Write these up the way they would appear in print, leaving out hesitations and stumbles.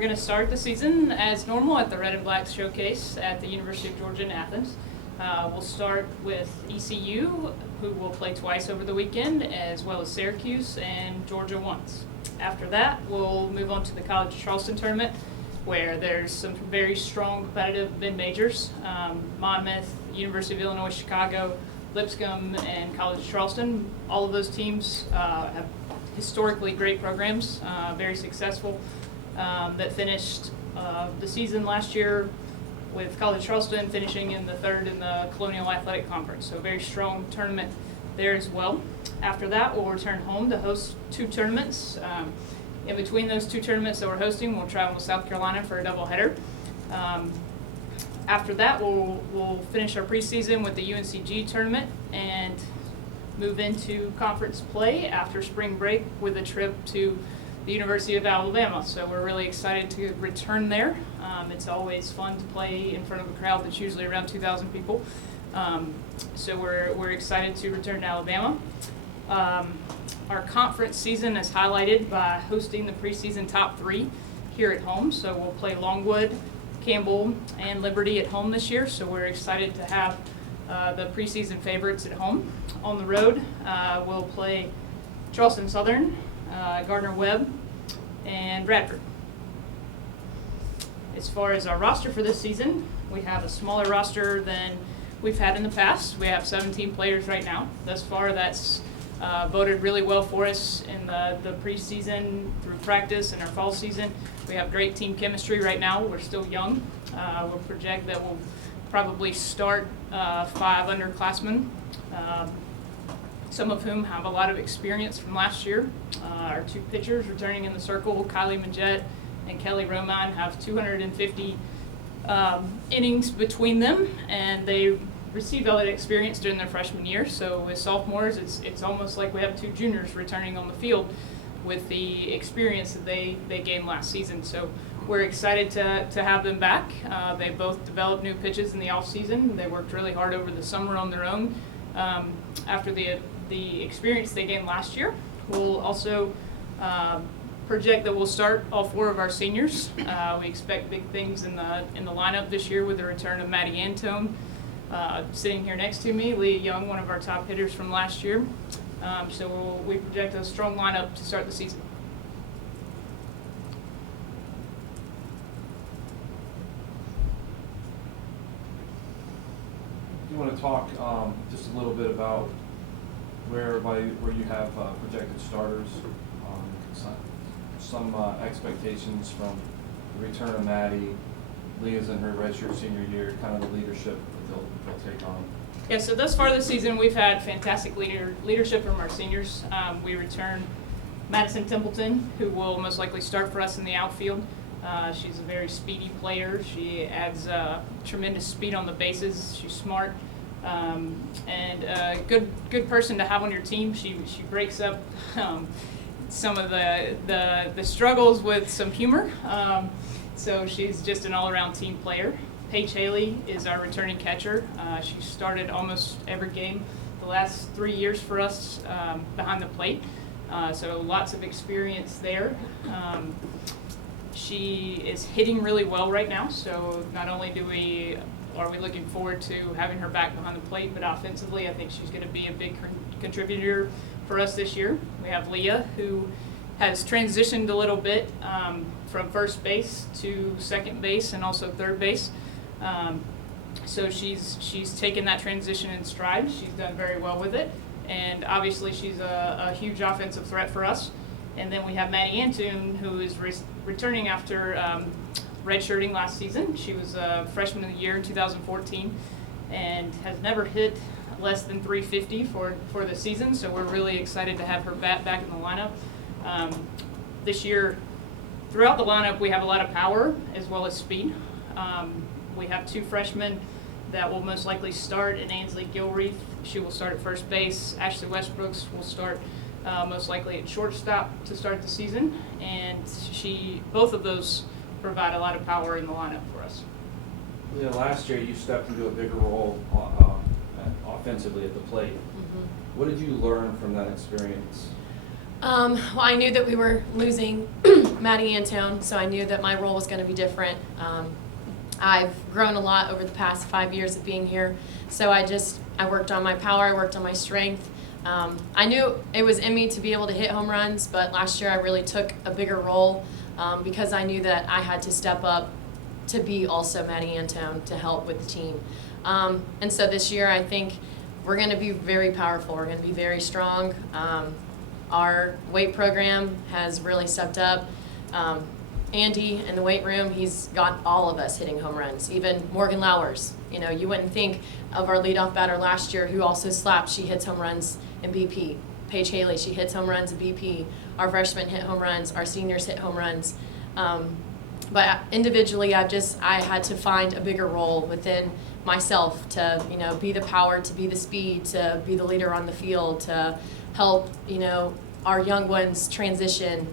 going to start the season as normal at the Red and Black Showcase at the University of Georgia in Athens. We'll start with ECU, who will play twice over the weekend, as well as Syracuse and Georgia once. After that, we'll move on to the College of Charleston tournament, where there's some very strong competitive mid-majors. Monmouth, University of Illinois Chicago, Lipscomb, and College of Charleston. All of those teams have historically great programs, very successful, that finished the season last year with College of Charleston finishing in the third in the Colonial Athletic Conference. So a very strong tournament there as well. After that, we'll return home to host two tournaments. In between those two tournaments that we're hosting, we'll travel to South Carolina for a doubleheader. After that, we'll finish our preseason with the UNCG tournament and move into conference play after spring break with a trip to the University of Alabama. So we're really excited to return there. It's always fun to play in front of a crowd that's usually around 2,000 people. So we're excited to return to Alabama. Our conference season is highlighted by hosting the preseason top three here at home. So we'll play Longwood, Campbell, and Liberty at home this year. So we're excited to have the preseason favorites at home. On the road, we'll play Charleston Southern, Gardner-Webb, and Bradford. As far as our roster for this season, we have a smaller roster than we've had in the past. We have 17 players right now. Thus far, that's voted really well for us in the preseason through practice and our fall season. We have great team chemistry right now. We're still young. We'll project that we'll probably start 5 underclassmen, some of whom have a lot of experience from last year. Our two pitchers returning in the circle, Kylie Majette and Kelly Romine, have 250 innings between them, and they received all that experience during their freshman year. So with sophomores, it's almost like we have two juniors returning on the field with the experience that they gained last season. So we're excited to have them back. They both developed new pitches in the off season. They worked really hard over the summer on their own after the experience they gained last year. We'll also project that we'll start all 4 of our seniors. We expect big things in the lineup this year with the return of Maddie Antone. Sitting here next to me, Leah Young, one of our top hitters from last year. So we project a strong lineup to start the season. You want to talk just a little bit about where you have projected starters, some expectations from the return of Maddie. Leah's in her redshirt senior year, kind of the leadership that they'll take on. Yeah, so thus far this season, we've had fantastic leadership from our seniors. We return Madison Templeton, who will most likely start for us in the outfield. She's a very speedy player. She adds tremendous speed on the bases. She's smart and a good person to have on your team. She breaks up some of the struggles with some humor. So she's just an all-around team player. Paige Haley is our returning catcher. She started almost every game the last 3 years for us behind the plate. So lots of experience there. She is hitting really well right now. So not only are we looking forward to having her back behind the plate, but offensively, I think she's going to be a big contributor for us this year. We have Leah, who has transitioned a little bit from first base to second base and also third base. So she's taken that transition in stride. She's done very well with it, and obviously she's a huge offensive threat for us. And then we have Maddie Antone, who is returning after redshirting last season. She was a freshman of the year in 2014 and has never hit less than 350 for the season. So we're really excited to have her back in the lineup. This year, throughout the lineup, we have a lot of power as well as speed. We have 2 freshmen that will most likely start in Ainsley Gilreath. She will start at first base. Ashley Westbrooks will start most likely at shortstop to start the season. And both of those provide a lot of power in the lineup for us. Yeah, last year you stepped into a bigger role offensively at the plate. Mm-hmm. What did you learn from that experience? Well, I knew that we were losing Maddie Antone, so I knew that my role was going to be different. I've grown a lot over the past 5 years of being here, so I worked on my power, I worked on my strength. I knew it was in me to be able to hit home runs, but last year I really took a bigger role because I knew that I had to step up to be also Maddie Antone to help with the team. And so this year I think we're going to be very powerful, we're going to be very strong. Our weight program has really stepped up. Andy in the weight room, he's got all of us hitting home runs, even Morgan Lowers. You know, you wouldn't think of our leadoff batter last year who also slapped, she hits home runs in BP. Paige Haley, she hits home runs in BP. Our freshmen hit home runs, our seniors hit home runs. But individually, I had to find a bigger role within myself to, you know, be the power, to be the speed, to be the leader on the field, to help, you know, our young ones transition.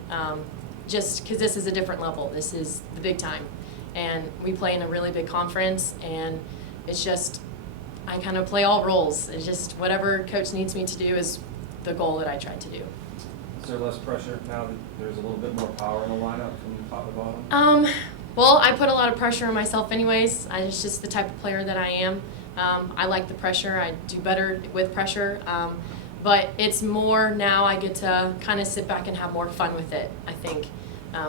Just because this is a different level. This is the big time. And we play in a really big conference, and it's just, I kind of play all roles. It's just whatever coach needs me to do is the goal that I try to do. Is there less pressure now that there's a little bit more power in the lineup from top to bottom? Well, I put a lot of pressure on myself anyways. It's just the type of player that I am. I like the pressure. I do better with pressure. But it's more now I get to kind of sit back and have more fun with it, I think,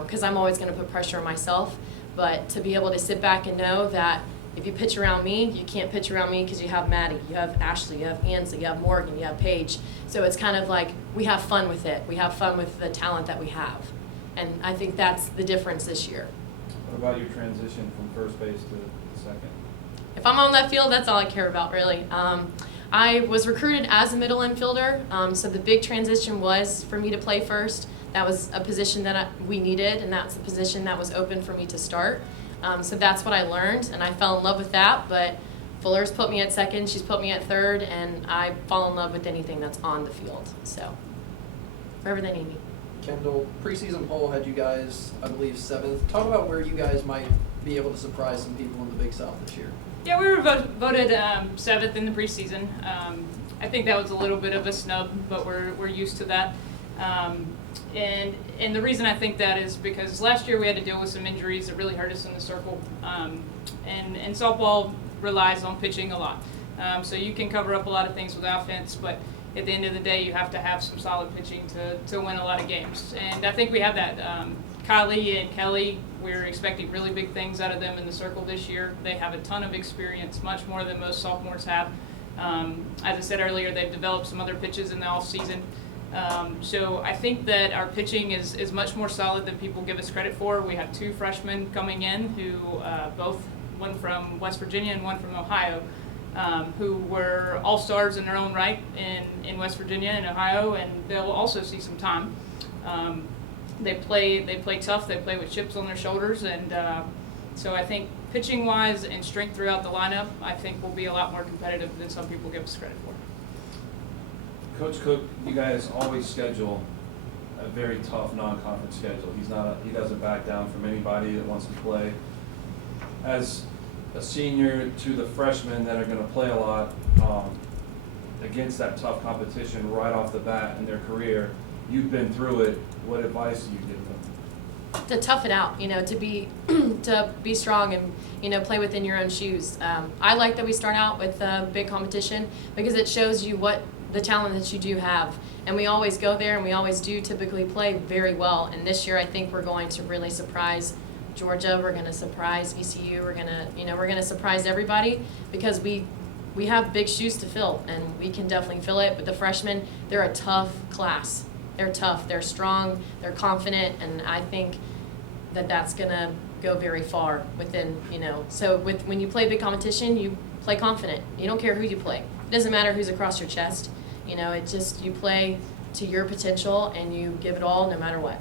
because I'm always going to put pressure on myself. But to be able to sit back and know that if you pitch around me, you can't pitch around me because you have Maddie, you have Ashley, you have Ansley, you have Morgan, you have Paige. So it's kind of like we have fun with it. We have fun with the talent that we have. And I think that's the difference this year. What about your transition from first base to second? If I'm on that field, that's all I care about, really. I was recruited as a middle infielder, so the big transition was for me to play first. That was a position that we needed, and that's a position that was open for me to start. So that's what I learned, and I fell in love with that. But Fuller's put me at second, she's put me at third, and I fall in love with anything that's on the field. So wherever they need me. Kendall, preseason poll had you guys, I believe, 7th. Talk about where you guys might be able to surprise some people in the Big South this year. Yeah, we were voted 7th in the preseason. I think that was a little bit of a snub, but we're used to that. And the reason I think that is because last year we had to deal with some injuries that really hurt us in the circle. And softball relies on pitching a lot. So you can cover up a lot of things with offense, but at the end of the day, you have to have some solid pitching to win a lot of games. And I think we have that. Kylie and Kelly, we're expecting really big things out of them in the circle this year. They have a ton of experience, much more than most sophomores have. As I said earlier, they've developed some other pitches in the off-season. So I think that our pitching is much more solid than people give us credit for. We have 2 freshmen coming in who both, one from West Virginia and one from Ohio, who were all-stars in their own right in West Virginia and Ohio, and they'll also see some time. They play tough, they play with chips on their shoulders, and so I think pitching-wise and strength throughout the lineup, I think will be a lot more competitive than some people give us credit for. Coach Cook, you guys always schedule a very tough non-conference schedule. He doesn't back down from anybody that wants to play. As a senior to the freshmen that are going to play a lot against that tough competition right off the bat in their career, you've been through it. What advice do you give them? To tough it out, to be strong and, play within your own shoes. I like that we start out with a big competition because it shows you what the talent that you do have. And we always go there and we always do typically play very well. And this year I think we're going to really surprise Georgia. We're going to surprise ECU. We're going to surprise everybody because we have big shoes to fill and we can definitely fill it. But the freshmen, they're a tough class. They're tough, they're strong, they're confident, and I think that that's going to go very far within, So when you play big competition, you play confident. You don't care who you play. It doesn't matter who's across your chest. It's just you play to your potential and you give it all no matter what.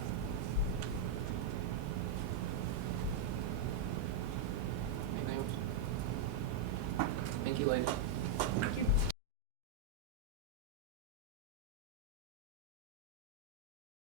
Anything else? Thank you, ladies.